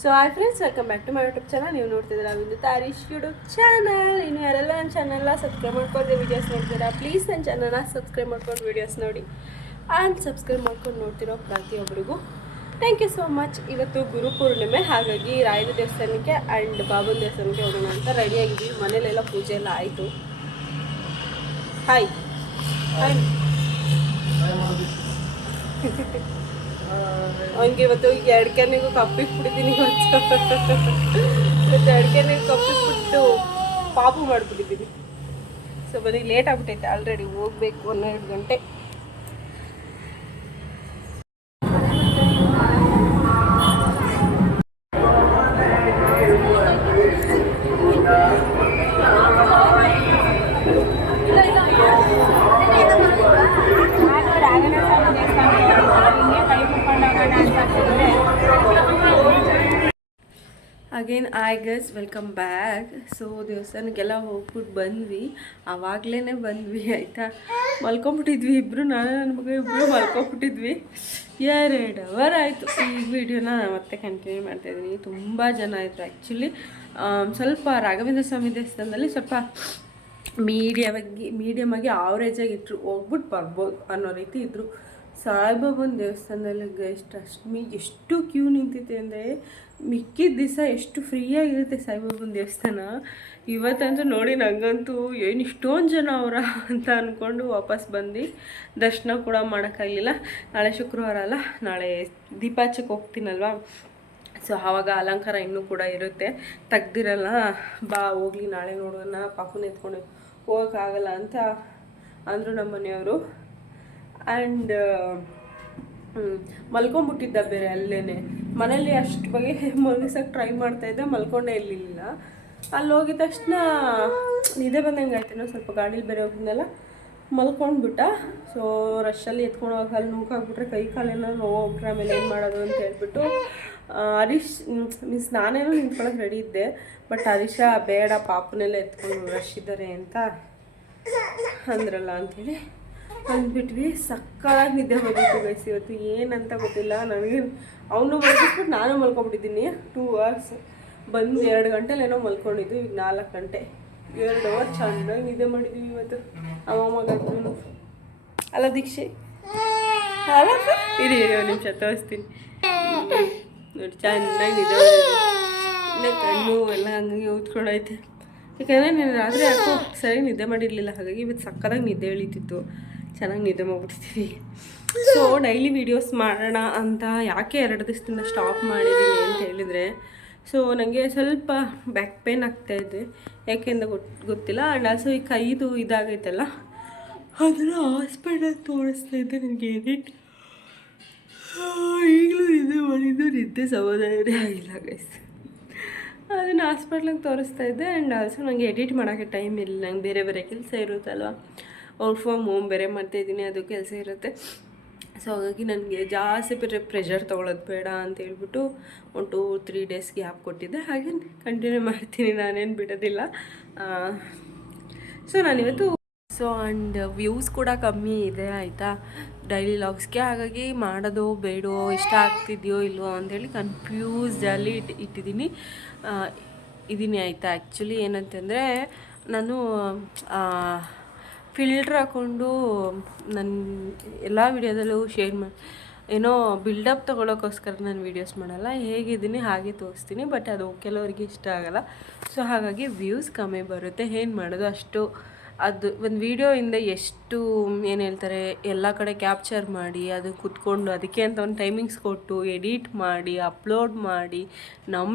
So hi friends welcome back to my YouTube channel ನೀವು ನೋಡ್ತಿದ್ದೀರಾ ವಿಂದು ತಾರೀಶ್ YouTube channel ಇನ್ನು ಯಾರೆಲ್ಲ ನನ್ನ ಚಾನಲ್ನ ಸಬ್ಸ್ಕ್ರೈಬ್ ಮಾಡ್ಕೊಂಡು ವೀಡಿಯೋಸ್ ನೋಡ್ತೀರಾ ಪ್ಲೀಸ್ ನನ್ನ ಚಾನಲ್ನ ಸಬ್ಸ್ಕ್ರೈಬ್ ಮಾಡ್ಕೊಂಡು ವೀಡಿಯೋಸ್ ನೋಡಿ. ಆ್ಯಂಡ್ ಸಬ್ಸ್ಕ್ರೈಬ್ ಮಾಡ್ಕೊಂಡು ನೋಡ್ತಿರೋ ಪ್ರತಿಯೊಬ್ಬರಿಗೂ ಥ್ಯಾಂಕ್ ಯು ಸೋ ಮಚ್ ಇವತ್ತು ಗುರು ಪೂರ್ಣಿಮೆ ಹಾಗಾಗಿ ರಾಯದ ದೇವಸ್ಥಾನಕ್ಕೆ ಆ್ಯಂಡ್ ಬಾಬನ ದೇವಸ್ಥಾನಕ್ಕೆ ಹೋಗೋಣ ಅಂತ ರೆಡಿಯಾಗಿದ್ವಿ ಮನೇಲೆಲ್ಲ ಪೂಜೆ ಎಲ್ಲ ಆಯಿತು. ಹಾಯ್ ಹಾಯ್ ಅವನಿಗೆ ಇವತ್ತು ಎರಡು ಕ್ಯಾನಿಗೂ ಕಪ್ಪಿಗೆ ಬಿಟ್ಟಿದ್ದೀನಿ ಇವತ್ತು. ಇವತ್ತು ಎರಡು ಕ್ಯಾನಿಗೆ ಕಪ್ಪಿಗೆ ಬಿಟ್ಟು ಪಾಪು ಮಾಡಿಬಿಟ್ಟಿದ್ದೀನಿ. ಸೊ ಬರೀ ಲೇಟ್ ಆಗ್ಬಿಟ್ಟೈತೆ ಆಲ್ರೆಡಿ ಹೋಗ್ಬೇಕು ಹನ್ನೆರಡು ಗಂಟೆ. Again I guess welcome back so ದೇವಸ್ಥಾನಕ್ಕೆಲ್ಲ ಹೋಗ್ಬಿಟ್ಟು ಬಂದ್ವಿ. ಆವಾಗಲೇ ಬಂದ್ವಿ, ಆಯಿತಾ? ಮಲ್ಕೊಂಬಿಟ್ಟಿದ್ವಿ ಇಬ್ಬರು ನಾನು ನನ್ನ ಮಗ ಇಬ್ಬರು ಮಲ್ಕೊಂಬಿಟ್ಟಿದ್ವಿ. ಎರಡು ಅವರ್ ಆಯಿತು. ಈ ವಿಡಿಯೋನ ಮತ್ತೆ ಕಂಟಿನ್ಯೂ ಮಾಡ್ತಾಯಿದ್ದೀನಿ ತುಂಬ ಜನ ಆಯಿತು ಆ್ಯಕ್ಚುಲಿ ಸ್ವಲ್ಪ ರಾಘವೇಂದ್ರ ಸ್ವಾಮಿ ದೇವಸ್ಥಾನದಲ್ಲಿ ಸ್ವಲ್ಪ ಮೀಡಿಯವಾಗಿ ಮೀಡಿಯಮಾಗಿ ಆವ್ರೇಜಾಗಿ ಇಟ್ಟರು ಹೋಗ್ಬಿಟ್ಟು ಬರ್ಬೋದು ಅನ್ನೋ ರೀತಿ ಇದ್ದರು ಸಾಯಿಬಾಬನ ದೇವಸ್ಥಾನದಲ್ಲಿ ಗೈಸ್ಟ್ ಅಷ್ಟಮಿ ಎಷ್ಟು ಕ್ಯೂ ನಿಂತಿದೆ ಅಂದರೆ ಮಿಕ್ಕಿದ ದಿವಸ ಎಷ್ಟು ಫ್ರೀಯಾಗಿರುತ್ತೆ ಸಾಯಿಬಾಬನ ದೇವಸ್ಥಾನ. ಇವತ್ತಂತೂ ನೋಡಿ ನನಗಂತೂ ಏನು ಇಷ್ಟೊಂದು ಜನ ಅವರ ಅಂತ ಅಂದ್ಕೊಂಡು ವಾಪಸ್ ಬಂದು ದರ್ಶನ ಕೂಡ ಮಾಡೋಕ್ಕಾಗಲಿಲ್ಲ. ನಾಳೆ ಶುಕ್ರವಾರ ಅಲ್ಲ, ನಾಳೆ ದೀಪಾಚಕ್ಕೆ ಹೋಗ್ತೀನಲ್ವಾ? ಸೊ, ಆವಾಗ ಅಲಂಕಾರ ಇನ್ನೂ ಕೂಡ ಇರುತ್ತೆ. ತೆಗ್ದಿರಲ್ಲ, ಬಾ, ಹೋಗ್ಲಿ, ನಾಳೆ ನೋಡೋಣ, ಪಾಪುನ ಎತ್ಕೊಂಡು ಹೋಗೋಕ್ಕಾಗಲ್ಲ ಅಂತ ಅಂದರು ನಮ್ಮ ಮನೆಯವರು. ಆ್ಯಂಡ್ ಮಲ್ಕೊಂಬಿಟ್ಟಿದ್ದ ಬೇರೆ ಅಲ್ಲೇ ಮನೇಲಿ ಅಷ್ಟು ಬಗ್ಗೆ ಮಲಗಿಸೋಕೆ ಟ್ರೈ ಮಾಡ್ತಾ ಇದ್ದೆ, ಮಲ್ಕೊಂಡೇ ಇರಲಿಲ್ಲ. ಅಲ್ಲಿ ಹೋಗಿದ ತಕ್ಷಣ ನಿದ್ದೆ ಬಂದಂಗೆ ಆಯ್ತು ನಾವು ಸ್ವಲ್ಪ ಗಾಡೀಲಿ ಬೇರೆ ಹೋಗಿದ್ನಲ್ಲ, ಮಲ್ಕೊಂಡ್ಬಿಟ್ಟ. ಸೊ ರಶಲ್ಲಿ ಎತ್ಕೊಂಡು ಹೋಗಿ ಅಲ್ಲಿ ನೂಕಾಕ್ಬಿಟ್ರೆ ಕೈ ಕಾಲೇನೋ ಹೋಗ್ಬಿಟ್ರೆ ಆಮೇಲೆ ಏನು ಮಾಡೋದು ಅಂತ ಹೇಳ್ಬಿಟ್ಟು ಹರೀಶ್ ಮೀನ್ಸ್ ನಾನೇನೋ ನಿಂತ್ಕೊಳ್ಳೋಕೆ ರೆಡಿ ಇದ್ದೆ ಬಟ್ ಹರೀಶ, ಬೇಡ, ಪಾಪನೆಲ್ಲ ಎತ್ಕೊಂಡು ರಶ್ ಇದ್ದಾರೆ ಅಂತ ಅಂದ್ರಲ್ಲ ಅಂಥೇಳಿ ಅಂದ್ಬಿಟ್ವಿ, ಸಕ್ಕತ್ತಾಗಿ ನಿದ್ದೆ ಹೋಗಿತ್ತು ಗೈಸ್ ಇವತ್ತು. ಏನಂತ ಗೊತ್ತಿಲ್ಲ, ನನಗೆ ಅವನು ಮಲ್ಕೊಂಡ್ಬಿಟ್ಟು ನಾನು ಮಲ್ಕೊಂಡ್ಬಿಟ್ಟಿದ್ದೀನಿ. ಟೂ ಅವರ್ಸ್ ಬಂದು ಎರಡು ಗಂಟೆಲೇನೋ ಮಲ್ಕೊಂಡಿದ್ದು, ಈಗ ನಾಲ್ಕು ಗಂಟೆ. ಎರಡು ಅವರ್ ಚೆನ್ನಾಗಿ ನಿದ್ದೆ ಮಾಡಿದ್ದೀವಿ ಇವತ್ತು. ಅಮ್ಮ ಮಗನು ಅಲ್ಲ ದೀಕ್ಷೆ. ಅಲ್ಲ ಇರಿ ಇರಿ, ಒಂದು ನಿಮಿಷ ತೋರಿಸ್ತೀನಿ. ನೋಡಿ, ಚೆನ್ನಾಗಿ ನಿದ್ದೆ ಇನ್ನು ಕಣ್ಣು ಎಲ್ಲ ಹಂಗಾಗಿ ಊದ್ಕೊಂಡೈತೆ. ಯಾಕಂದರೆ ನೀನು ರಾತ್ರಿ ಯಾಕೋ ಸರಿ ನಿದ್ದೆ ಮಾಡಿರಲಿಲ್ಲ, ಹಾಗಾಗಿ ಇವತ್ತು ಸಕ್ಕತ್ತಾಗಿ ನಿದ್ದೆ ಎಳೀತಿತ್ತು. ಚೆನ್ನಾಗಿ ನಿದ್ದೆ ಮಾಡ್ಬಿಡ್ತೀವಿ. ಸೊ ಡೈಲಿ ವೀಡಿಯೋಸ್ ಮಾಡೋಣ ಅಂತ ಯಾಕೆ ಎರಡು ದಿವಸದಿಂದ ಸ್ಟಾಪ್ ಮಾಡಿದ್ದೀನಿ ಅಂತ ಹೇಳಿದರೆ ಸೊ ನನಗೆ ಸ್ವಲ್ಪ ಬ್ಯಾಕ್ ಪೇನ್ ಆಗ್ತಾ ಇದೆ. ಯಾಕೆಂದ ಗೊತ್ತು ಗೊತ್ತಿಲ್ಲ. ಆ್ಯಂಡ್ ಆಲ್ಸೋ ಈ ಕೈದು ಇದಾಗೈತಲ್ಲ, ಅದನ್ನು ಹಾಸ್ಪಿಟಲ್ ತೋರಿಸ್ತಾ ಇದ್ದೆ ನನಗೆ ಎಡಿಟ್ ಈಗಲೂ ನಿದ್ದೆ ಮಾಡಿದ್ದು ನಿದ್ದೆ ಸಮಾಧಾನವೇ ಆಗಿಲ್ಲ ಗೈಸ್ ಅದನ್ನು ಹಾಸ್ಪಿಟ್ಲಿಗೆ ತೋರಿಸ್ತಾ ಇದ್ದೆ. ಆ್ಯಂಡ್ ಆಲ್ಸೋ ನನಗೆ ಎಡಿಟ್ ಮಾಡೋಕ್ಕೆ ಟೈಮ್ ಇಲ್ಲ ನಂಗೆ ಬೇರೆ ಬೇರೆ ಕೆಲಸ ಇರುತ್ತಲ್ವ. ಔಟ್ ಫ್ರಮ್ ಹೋಮ್ ಬೇರೆ ಮಾಡ್ತಾಯಿದ್ದೀನಿ ಅದು ಕೆಲಸ ಇರುತ್ತೆ. ಸೊ ಹಾಗಾಗಿ ನನಗೆ ಜಾಸ್ತಿ ಬೇರೆ ಪ್ರೆಷರ್ ತೊಗೊಳೋದು ಬೇಡ ಅಂತ ಹೇಳ್ಬಿಟ್ಟು ಒಂದು ಟೂ ತ್ರೀ ಡೇಸ್ ಗ್ಯಾಪ್ ಕೊಟ್ಟಿದ್ದೆ. ಹಾಗೆ ಕಂಟಿನ್ಯೂ ಮಾಡ್ತೀನಿ, ನಾನೇನು ಬಿಡೋದಿಲ್ಲ. ಸೊ ನಾನಿವತ್ತು ಸೊ ಆ್ಯಂಡ್ ವ್ಯೂಸ್ ಕೂಡ ಕಮ್ಮಿ ಇದೆ, ಆಯಿತಾ? ಡೈಲಿ ಲಾಗ್ಸ್ಗೆ ಹಾಗಾಗಿ ಮಾಡೋದೋ ಬೇಡೋ, ಇಷ್ಟ ಆಗ್ತಿದೆಯೋ ಇಲ್ವೋ ಅಂತೇಳಿ ಕನ್ಫ್ಯೂಸ್ಡಲ್ಲಿ ಇಟ್ಟು ಇಟ್ಟಿದ್ದೀನಿ. ಇದ್ದೀನಿ, ಆಯಿತಾ? ಆ್ಯಕ್ಚುಲಿ ಏನಂತಂದರೆ, ನಾನು ಫಿಲ್ಟ್ರ್ ಹಾಕ್ಕೊಂಡು ನನ್ನ ಎಲ್ಲ ವಿಡಿಯೋದಲ್ಲೂ ಶೇರ್ ಮಾಡಿ ಏನೋ ಬಿಲ್ಡಪ್ ತೊಗೊಳೋಕ್ಕೋಸ್ಕರ ನಾನು ವೀಡಿಯೋಸ್ ಮಾಡಲ್ಲ, ಹೇಗಿದ್ದೀನಿ ಹಾಗೆ ತೋರಿಸ್ತೀನಿ ಬಟ್ ಅದು ಕೆಲವರಿಗೆ ಇಷ್ಟ ಆಗಲ್ಲ. ಸೊ ಹಾಗಾಗಿ ವ್ಯೂಸ್ ಕಮ್ಮಿ ಬರುತ್ತೆ, ಏನು ಮಾಡೋದು ಅಷ್ಟು ಅದು ಒಂದು ವೀಡಿಯೋಯಿಂದ ಎಷ್ಟು, ಏನು ಹೇಳ್ತಾರೆ, ಎಲ್ಲ ಕಡೆ ಕ್ಯಾಪ್ಚರ್ ಮಾಡಿ, ಅದು ಕುತ್ಕೊಂಡು ಅದಕ್ಕೆ ಅಂತ ಒಂದು ಟೈಮಿಂಗ್ಸ್ ಕೊಟ್ಟು ಎಡಿಟ್ ಮಾಡಿ ಅಪ್ಲೋಡ್ ಮಾಡಿ ನಮ್ಮ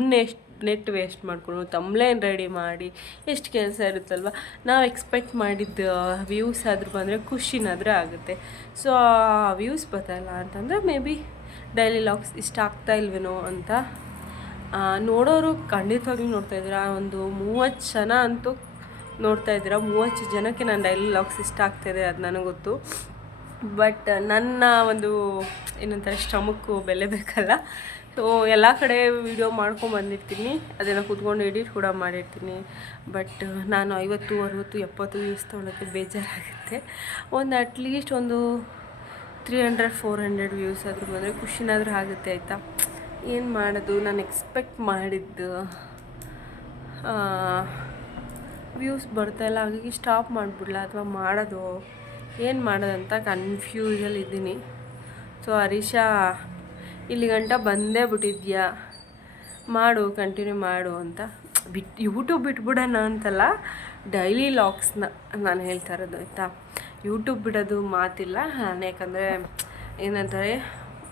ನೆಟ್ ವೇಸ್ಟ್ ಮಾಡಿಕೊಂಡು ತಮ್ಲೇನ್ ರೆಡಿ ಮಾಡಿ, ಎಷ್ಟು ಕೆಲಸ ಇರುತ್ತಲ್ವ? ನಾವು ಎಕ್ಸ್ಪೆಕ್ಟ್ ಮಾಡಿದ್ದ ವ್ಯೂಸ್ ಆದರೂ ಬಂದರೆ ಖುಷಿನಾದರೂ ಆಗುತ್ತೆ. ಸೊ ಆ ವ್ಯೂಸ್ ಬರ್ತಲ್ಲ ಅಂತಂದರೆ ಮೇ ಬಿ ಡೈಲಿ ಲಾಗ್ಸ್ ಇಷ್ಟ ಆಗ್ತಾ ಇಲ್ವೇನೋ ಅಂತ. ನೋಡೋರು ಖಂಡಿತವಾಗ್ಲೂ ನೋಡ್ತಾ ಆ ಒಂದು ಮೂವತ್ತು ಜನ ಅಂತೂ ನೋಡ್ತಾ ಇದ್ದೀರಾ. ಮೂವತ್ತು ಜನಕ್ಕೆ ನಾನು ಡೈಲಿ ಲಾಗ್ಸ್ ಇಷ್ಟ ಆಗ್ತಾಯಿದೆ ಅದು ನನಗೆ ಗೊತ್ತು. ಬಟ್ ನನ್ನ ಒಂದು, ಏನಂತಾರೆ, ಶ್ರಮಕ್ಕೂ ಬೆಲೆ ಬೇಕಲ್ಲ. ಸೊ ಎಲ್ಲ ಕಡೆ ವೀಡಿಯೋ ಮಾಡ್ಕೊಂಡು ಬಂದಿರ್ತೀನಿ. ಅದನ್ನು ಕೂತ್ಕೊಂಡು ಎಡಿಟ್ ಕೂಡ ಮಾಡಿರ್ತೀನಿ. ಬಟ್ ನಾನು ಐವತ್ತು, ಅರುವತ್ತು, ಎಪ್ಪತ್ತು ವ್ಯೂಸ್ ತೊಗೊಳಕ್ಕೆ ಬೇಜಾರಾಗುತ್ತೆ. ಒಂದು ಅಟ್ಲೀಸ್ಟ್ ಒಂದು three hundred four hundred views ಆದರೂ ಬಂದರೆ ಖುಷಿನಾದರೂ ಆಗುತ್ತೆ, ಆಯಿತಾ? ಏನು ಮಾಡೋದು? ನಾನು ಎಕ್ಸ್ಪೆಕ್ಟ್ ಮಾಡಿದ್ದು ವ್ಯೂಸ್ ಬರ್ತಾಯಿಲ್ಲ ಹಾಗಾಗಿ ಸ್ಟಾಪ್ ಮಾಡಿಬಿಡ್ಲ ಅಥವಾ ಮಾಡೋದು. ಏನು ಮಾಡೋದಂತ ಕನ್ಫ್ಯೂಸಲ್ಲಿ ಇದ್ದೀನಿ. ಸೊ ಹರೀಶಾ, ಇಲ್ಲಿ ಗಂಟ ಬಂದೇ ಬಿಟ್ಟಿದ್ಯಾ? ಮಾಡು ಕಂಟಿನ್ಯೂ ಮಾಡು ಅಂತ. ಬಿಟ್ಟು ಯೂಟ್ಯೂಬ್ ಬಿಟ್ಬಿಡೋಣ ಅಂತಲ್ಲ ಡೈಲಿ ಲಾಕ್ಸ್ನ ನಾನು ಹೇಳ್ತಾ ಇರೋದು, ಆಯಿತಾ? ಯೂಟ್ಯೂಬ್ ಬಿಡೋದು ಮಾತಿಲ್ಲ ನಾನು ಯಾಕಂದರೆ ಏನಂತಾರೆ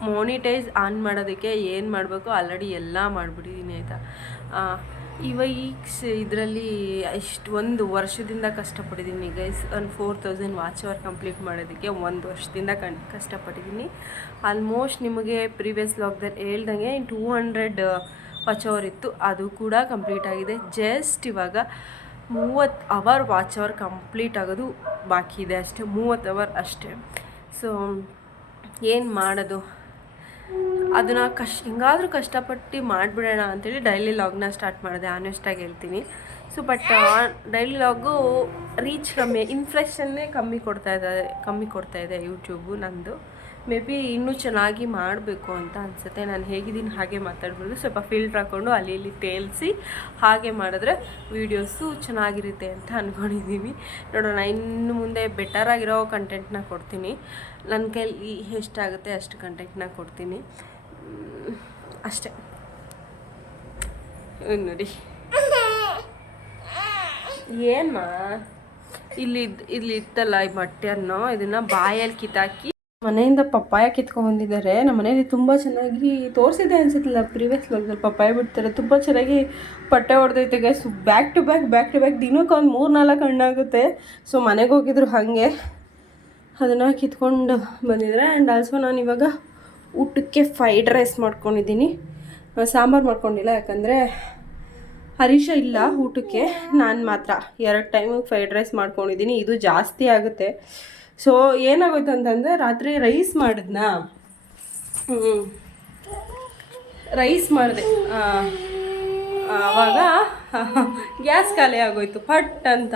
ಮೋನಿಟೈಸ್ ಆನ್ ಮಾಡೋದಕ್ಕೆ ಏನು ಮಾಡಬೇಕು? ಆಲ್ರೆಡಿ ಎಲ್ಲ ಮಾಡಿಬಿಟ್ಟಿದ್ದೀನಿ ಆಯಿತಾ? ಇವ ಈಗ ಇದರಲ್ಲಿ ಇಷ್ಟು ಒಂದು ವರ್ಷದಿಂದ ಕಷ್ಟಪಟ್ಟಿದ್ದೀನಿ ಗೈಸ್ ಒಂದು four thousand watch hour complete ಮಾಡೋದಕ್ಕೆ ಒಂದು ವರ್ಷದಿಂದ ಕಣ್ ಕಷ್ಟಪಟ್ಟಿದ್ದೀನಿ ಆಲ್ಮೋಸ್ಟ್ ನಿಮಗೆ ಪ್ರೀವಿಯಸ್ ಲಾಗ್ದಲ್ಲಿ ಹೇಳ್ದಂಗೆ ಟೂ ಹಂಡ್ರೆಡ್ ವಾಚ್ ಅವರ್ ಇತ್ತು. ಅದು ಕೂಡ ಕಂಪ್ಲೀಟ್ ಆಗಿದೆ. ಜಸ್ಟ್ ಇವಾಗ ಮೂವತ್ತು ಅವರ್ ವಾಚ್ ಅವರ್ ಕಂಪ್ಲೀಟ್ ಆಗೋದು ಬಾಕಿ ಇದೆ ಅಷ್ಟೇ. ಮೂವತ್ತು ಅವರ್ ಅಷ್ಟೇ. ಸೊ ಏನು ಮಾಡೋದು? ಅದನ್ನು ಕಷ್ಟ ಹೆಂಗಾದರೂ ಕಷ್ಟಪಟ್ಟು ಮಾಡಿಬಿಡೋಣ ಅಂತೇಳಿ ಡೈಲಿ ಲಾಗ್ನ ಸ್ಟಾರ್ಟ್ ಮಾಡಿದೆ. ಆನೆಸ್ಟಾಗಿ ಹೇಳ್ತೀನಿ. ಸೊ ಬಟ್ ಡೈಲಿ ಲಾಗು ರೀಚ್ ಕಮ್ಮಿ ಇನ್ಫ್ಲೆಷನ್ನೇ ಕಮ್ಮಿ ಕೊಡ್ತಾ ಇದೆ ಕಮ್ಮಿ ಕೊಡ್ತಾ ಇದೆ ಯೂಟ್ಯೂಬು ನಂದು ಮೇ ಬಿ ಇನ್ನೂ ಚೆನ್ನಾಗಿ ಮಾಡಬೇಕು ಅಂತ ಅನಿಸುತ್ತೆ. ನಾನು ಹೇಗಿದ್ದೀನಿ ಹಾಗೆ ಮಾತಾಡ್ಬೋದು. ಸ್ವಲ್ಪ ಫಿಲ್ಟ್ರ್ ಹಾಕ್ಕೊಂಡು ಅಲ್ಲಿ ಇಲ್ಲಿ ತೇಲಿಸಿ ಹಾಗೆ ಮಾಡಿದ್ರೆ ವೀಡಿಯೋಸು ಚೆನ್ನಾಗಿರುತ್ತೆ ಅಂತ ಅಂದ್ಕೊಂಡಿದ್ದೀನಿ ನೋಡೋಣ, ಇನ್ನು ಮುಂದೆ ಬೆಟರ್ ಆಗಿರೋ ಕಂಟೆಂಟ್ನ ಕೊಡ್ತೀನಿ. ನನ್ನ ಕೈಲಿ ಎಷ್ಟಾಗುತ್ತೆ ಅಷ್ಟು ಕಂಟೆಂಟ್ನ ಕೊಡ್ತೀನಿ. ಅಷ್ಟೆ. ನೋಡಿ. ಏನ್ಮಾ? ಇಲ್ಲಿ ಇಲ್ಲಿ ಇತ್ತಲ್ಲ ಈ ಮೊಟ್ಟೆಯನ್ನು ಇದನ್ನ ಬಾಯಲ್ಲಿ ಕಿತ್ತಾಕಿ ಮನೆಯಿಂದ ಪಪ್ಪಾಯ ಕಿತ್ಕೊಂಡ್ ಬಂದಿದ್ದಾರೆ. ನಮ್ಮ ಮನೇಲಿ ತುಂಬ ಚೆನ್ನಾಗಿ ತೋರಿಸಿದೆ ಅನ್ಸುತ್ತಿಲ್ಲ ಪ್ರೀವಿಯಸ್ ಲಾಗ್ದಲ್ಲಿ ಪಪ್ಪಾಯ ಬಿಡ್ತಾರೆ. ತುಂಬ ಚೆನ್ನಾಗಿ ಪಟ್ಟೆ ಹೊಡೆದೈತೆ guys back to back back to back ದಿನಕ್ಕೆ ಒಂದು ಮೂರು ನಾಲ್ಕು ಹಣ್ಣಾಗುತ್ತೆ ಸೊ ಮನೆಗೆ ಹೋಗಿದ್ರು ಹಾಗೆ. ಅದನ್ನು ಕಿತ್ಕೊಂಡು ಬಂದಿದ್ದಾರೆ. ಆ್ಯಂಡ್ ಆಲ್ಸೋ ನಾನು ಇವಾಗ ಊಟಕ್ಕೆ ಫ್ರೈಡ್ ರೈಸ್ ಮಾಡ್ಕೊಂಡಿದ್ದೀನಿ. ಸಾಂಬಾರು ಮಾಡ್ಕೊಂಡಿಲ್ಲ, ಯಾಕಂದರೆ ಹರೀಶ ಇಲ್ಲ ಊಟಕ್ಕೆ. ನಾನು ಮಾತ್ರ. ಎರಡು ಟೈಮಿಗೆ ಫ್ರೈಡ್ ರೈಸ್ ಮಾಡ್ಕೊಂಡಿದ್ದೀನಿ. ಇದು ಜಾಸ್ತಿ ಆಗುತ್ತೆ. ಸೊ ಏನಾಗೋಯ್ತು ಅಂತಂದರೆ ರಾತ್ರಿ ರೈಸ್ ಮಾಡಿದ್ನಾ? ರೈಸ್ ಮಾಡಿದೆ. ಆವಾಗ ಗ್ಯಾಸ್ ಖಾಲಿ ಆಗೋಯ್ತು ಪಟ್ ಅಂತ.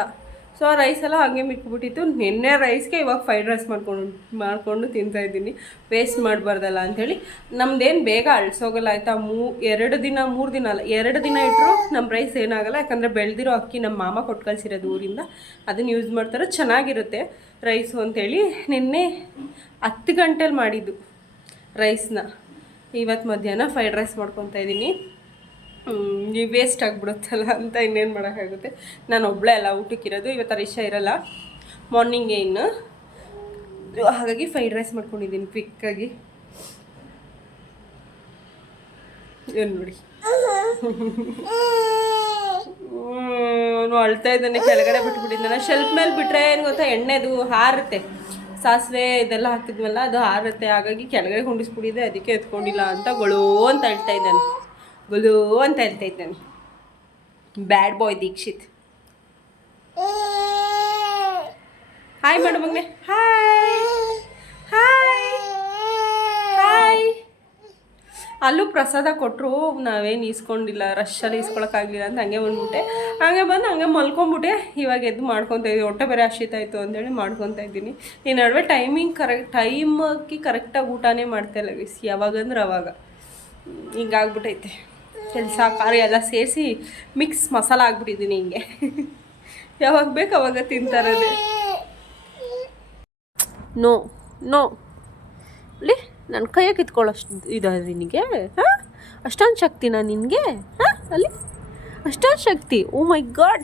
ಸೊ ಆ ರೈಸ್ ಎಲ್ಲ ಹಾಗೆ ಮಿಕ್ಬಿಟ್ಟಿತ್ತು. ನಿನ್ನೆ ರೈಸ್ಗೆ ಇವಾಗ ಫ್ರೈಡ್ ರೈಸ್ ಮಾಡ್ಕೊಂಡು, ಮಾಡಿಕೊಂಡು ತಿಂತಾಯಿದ್ದೀನಿ ವೇಸ್ಟ್ ಮಾಡಬಾರ್ದಲ್ಲ ಅಂಥೇಳಿ. ನಮ್ದೇನು ಬೇಗ ಅಳಿಸೋಗಲ್ಲ, ಆಯಿತಾ? ಮೂ, ಎರಡು ದಿನ, ಮೂರು ದಿನ ಅಲ್ಲ, ಎರಡು ದಿನ ಇಟ್ಟರು ನಮ್ಮ ರೈಸ್ ಏನಾಗಲ್ಲ. ಯಾಕಂದರೆ ಬೆಳೆದಿರೋ ಅಕ್ಕಿ ನಮ್ಮ ಮಾಮ ಕೊಟ್ಟು ಕಳಿಸಿರೋದು ಊರಿಂದ. ಅದನ್ನು ಯೂಸ್ ಮಾಡ್ತಾರೆ ಚೆನ್ನಾಗಿರುತ್ತೆ ರೈಸು ಅಂಥೇಳಿ. ನಿನ್ನೆ ಹತ್ತು ಗಂಟೆಲಿ ಮಾಡಿದ್ದು ರೈಸ್ನ ಇವತ್ತು ಮಧ್ಯಾಹ್ನ ಫ್ರೈಡ್ ರೈಸ್ ಮಾಡ್ಕೊತಾ ಇದ್ದೀನಿ. ನೀವು ವೇಸ್ಟ್ ಆಗಿಬಿಡುತ್ತಲ್ಲ ಅಂತ ಇನ್ನೇನು ಮಾಡೋಕ್ಕಾಗುತ್ತೆ? ನಾನು ಒಬ್ಬಳೇ ಅಲ್ಲ, ಊಟಕ್ಕಿರೋದು, ಇವತ್ತು ಇಷ್ಟ ಇರಲ್ಲ. ಮಾರ್ನಿಂಗ್ ಇನ್ನು. ಹಾಗಾಗಿ ಫ್ರೈಡ್ ರೈಸ್ ಮಾಡ್ಕೊಂಡಿದ್ದೀನಿ ಕ್ವಿಕ್ಕಾಗಿ ಏನು ನೋಡಿ. ಅವನು ಅಳ್ತಾ ಇದ್ದಾನೆ, ಕೆಳಗಡೆ ಬಿಟ್ಬಿಟ್ಟಿದ್ದಾನೆ. ಶೆಲ್ಫ್ ಮೇಲೆ ಬಿಟ್ಟರೆ ಏನು ಗೊತ್ತಾ, ಎಣ್ಣೆದು ಹಾರುತ್ತೆ. ಸಾಸಿವೆ ಇದೆಲ್ಲ ಹಾಕಿದ್ವಲ್ಲ ಅದು ಹಾರುತ್ತೆ. ಹಾಗಾಗಿ ಕೆಳಗಡೆ ಹೊಂಡಿಸ್ಬಿಟ್ಟಿದೆ, ಅದಕ್ಕೆ ಎತ್ಕೊಂಡಿಲ್ಲ ಅಂತ ಗೊಳೋ ಅಂತ ಅಳ್ತಾ ಇದ್ದಾನೆ. ಗೊಲೋ ಅಂತ ಹೇಳ್ತಾ ಇದ್ದಾನೆ ಬ್ಯಾಡ್ ಬಾಯ್ ದೀಕ್ಷಿತ್. ಹಾಯ್ ಮಾಡು ಮಗನೆ ಹಾಯ್ ಹಾಯ್ ಹಾಯ್ ಅಲ್ಲೂ ಪ್ರಸಾದ ಕೊಟ್ಟರು ನಾವೇನು ಈಸ್ಕೊಂಡಿಲ್ಲ ರಶಲ್ಲಿ ಈಸ್ಕೊಳಕ್ಕಾಗಲಿಲ್ಲ ಅಂತ ಹಂಗೆ ಬಂದ್ಬಿಟ್ಟೆ. ಹಂಗೆ ಬಂದು ಹಂಗೆ ಮಲ್ಕೊಂಬಿಟ್ಟೆ ಇವಾಗ ಎದ್ದು ಮಾಡ್ಕೊತಾ ಇದ್ದೀನಿ ಹೊಟ್ಟೆ ಬೇರೆ ಆಯಿತು ಅಂತೇಳಿ ಮಾಡ್ಕೊತಾ ಇದ್ದೀನಿ. ಈ ನಡುವೆ ಟೈಮಿಂಗ್ ಕರೆಕ್ಟ್ ಟೈಮಕ್ಕೆ ಕರೆಕ್ಟಾಗಿ ಊಟನೇ ಮಾಡ್ತಾ ಇಲ್ಲ ಯಾವಾಗಂದ್ರೆ ಅವಾಗ. ಹಿಂಗಾಗ್ಬಿಟ್ಟೈತೆ. ಕೆಲಸ ಕಾರ್ಯ ಎಲ್ಲ ಸೇರಿಸಿ ಮಿಕ್ಸ್ ಮಸಾಲ ಆಗ್ಬಿಟ್ಟಿದ್ದೀನಿ ಹಿಂಗೆ. ಯಾವಾಗ ಬೇಕು ಅವಾಗ ತಿಂತಾರೆ ನೋ ನೋ ಅಲ್ಲಿ ನನ್ನ ಕೈಯಾಗ ಕಿತ್ಕೊಳ್ಳೋಷ್ಟು ಇದೆ ನಿನಗೆ ಹಾಂ? ಅಷ್ಟೊಂದು ಶಕ್ತಿನಾ ನಿನಗೆ ಹಾಂ? ಅಲ್ಲಿ? ಅಷ್ಟೊಂದು ಶಕ್ತಿ ಓ ಮೈ ಗಾಡ್.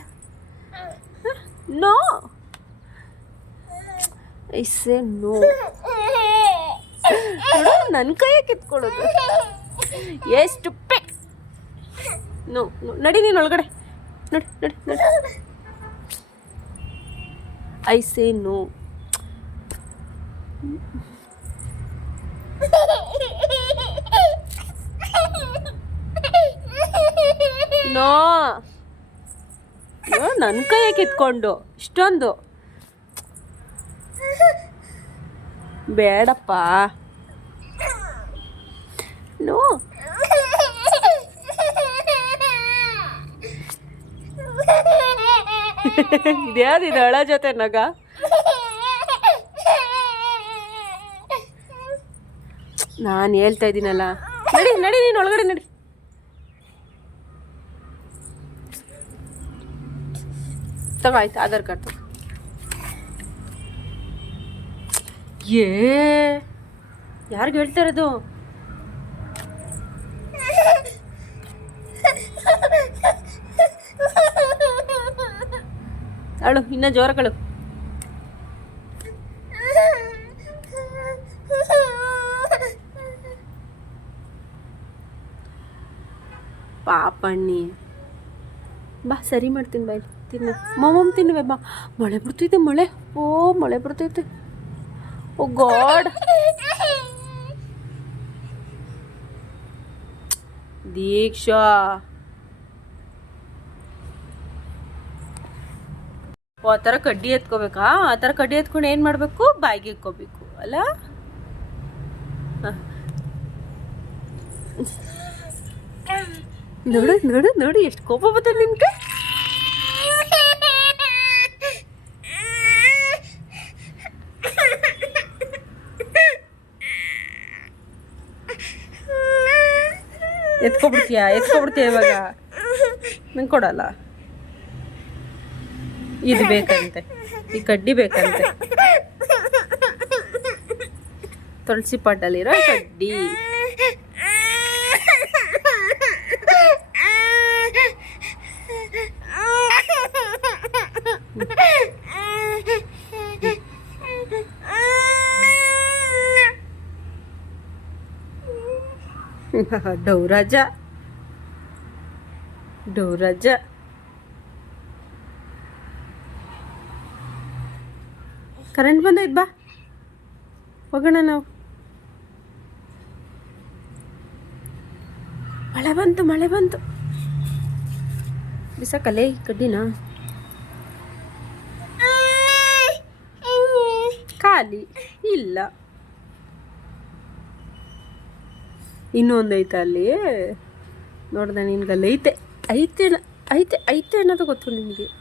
ನೋ ಐಸೆ ನೋ ನನ್ನ ಕೈಯಾಗ ಕಿತ್ಕೊಳ್ಳೋದು. ಎಷ್ಟು ಪೆ ನೋ ನಡಿ ನೀನು ಒಳಗಡೆ. ನಡಿ ನಡಿ ನಡಿ. I say no. ನೋ ನನ್ನ ಕೈಯಾಗ ಕಿತ್ಕೊಂಡು ಇಷ್ಟೊಂದು. ಬೇಡಪ್ಪ. ನೋ. ಇದ್ಯಾವ್ದಿದೆ ಅಳ ಜೊತೆ ನಗ. ನಾನು ಹೇಳ್ತಾ ಇದ್ದೀನಲ್ಲ. ನಡಿ ನಡಿ, ನೀನು ಒಳಗಡೆ ನಡಿ. ತಗೋ, ಆಯ್ತು, ಆಧಾರ್ ಕಾರ್ಡ್ ತಗೋ. ಏ, ಯಾರಿಗೆ ಹೇಳ್ತಾ ಇರೋದು? ಅಳು, ಇನ್ನ ಜೋರ ಕಳು. ಪಾಪಣ್ಣಿ ಬಾ, ಸರಿ ಮಾಡ್ತೀನಿ ಬಾಯ್ ತಿನ್ನು. ಮಮ್ಮಮ್ಮ ತಿನ್ನುವೆ, ಬಾ. ಮಳೆ ಬರ್ತೈತೆ ಮಳೆ. ಓ, ಮಳೆ ಬರ್ತೈತೆ ಓ ಗಾಡ್. ದೀಕ್ಷಾ. ಆ ಥರ ಕಡ್ಡಿ ಎತ್ಕೋಬೇಕಾ? ಆ ಥರ ಕಡ್ಡಿ ಎತ್ಕೊಂಡು ಏನು ಮಾಡಬೇಕು? ಬಾಯಿಗೆ ಇಕ್ಕೋಬೇಕು ಅಲ್ಲ? ನೋಡು ನೋಡು ನೋಡು, ಎಷ್ಟು ಕೋಪ ಬರ್ತದೆ ನಿನ್ಗೆ. ಎತ್ಕೊಬಿಡ್ತೀಯಾ? ಎತ್ಕೊಬಿಡ್ತೀಯ ಇವಾಗ? ನಂಗೆ ಕೊಡಲ್ಲ. ಇದು ಬೇಕಂತೆ. ಈ ಕಡ್ಡಿ ಬೇಕಂತೆ. ತುಳಸಿ ಪಾಟಲ್ಲಿರೋ ಕಡ್ಡಿ. ಡೌರಾಜ. ಡೌರಾಜ. ಕರೆಂಟ್ ಬಂದೈತ್ ಬಾ. ಹೋಗೋಣ ನಾವು. ಮಳೆ ಬಂತು ಮಳೆ ಬಂತು. ಬಿಸಾಕಲ್ಲೇ ಈ ಕಡ್ಡಿನ. ಖಾಲಿ ಇಲ್ಲ. ಇನ್ನೊಂದು ಐತೆ ಅಲ್ಲಿ. ನೋಡ್ದೆ ನಿನ್ಗೆ ಅಲ್ಲಿ ಐತೆ ಐತೆ ಐತೆ ಐತೆ ಅನ್ನೋದು ಗೊತ್ತು ನಿನಗೆ.